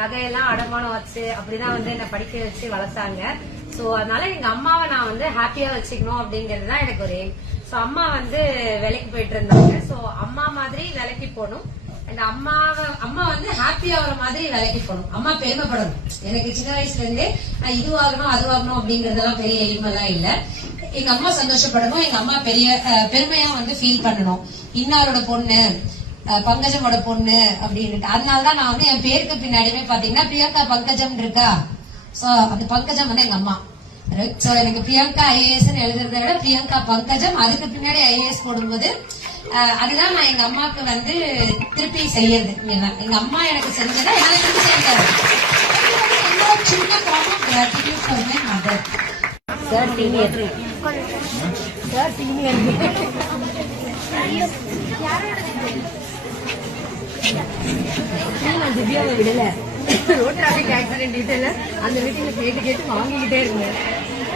நகையெல்லாம் அடமானம் வச்சு அப்படிதான் வந்து என்ன படிக்க வச்சு வளர்த்தாங்க. சோ அதனால எங்க அம்மாவை நான் வந்து ஹாப்பியா வச்சுக்கணும் அப்படிங்கறதுதான் எனக்கு ஒரு எய்ம். சோ அம்மா வந்து வேலைக்கு போயிட்டு இருந்தாங்க. சோ அம்மா மாதிரி வேலைக்கு போகணும். அண்ட் அம்மா வந்து ஹாப்பியா ஆகிற மாதிரி வேலைக்கு போகணும். அம்மா பெருமைப்படணும். எனக்கு சின்ன வயசுல இருந்தே நான் இதுவாகணும் அதுவாகணும் அப்படிங்கறதெல்லாம் பெரிய எய்ம் எல்லாம் இல்ல. எங்க அம்மா சந்தோஷப்படணும், எங்க அம்மா பெரிய பெருமையா வந்து ஃபீல் பண்ணணும். இன்னாரோட பொண்ணு, பங்கஜமோட பொண்ணு அப்படின்னு. அதனாலதான் நான் வந்து என் பேருக்கு பின்னாடியுமே பாத்தீங்கன்னா பிரியங்கா பங்கஜம் இருக்கா. சோ அந்த பங்கஜம் வந்து எங்க அம்மா. சோ எனக்கு பிரியங்கா ஐஏஎஸ் எழுதுறதை விட பிரியங்கா பங்கஜம், அதுக்கு பின்னாடி ஐஏஎஸ் போடும்போது அதுதான் நான் எங்க அம்மாவுக்கு வந்து திருப்பி செய்யறது. எங்க அம்மா எனக்கு செஞ்சதை என்னால திருப்பி செய்யறது. சின்ன form of gratitude for my mother. Sir senior நான் திவ்யாவை விடல. ரோட் டிராபிக் ஆக்சிடென்ட் டீட்டெயில் அந்த வீட்டுல கேட்டு வாங்கிக்கிட்டே இருந்தேன்.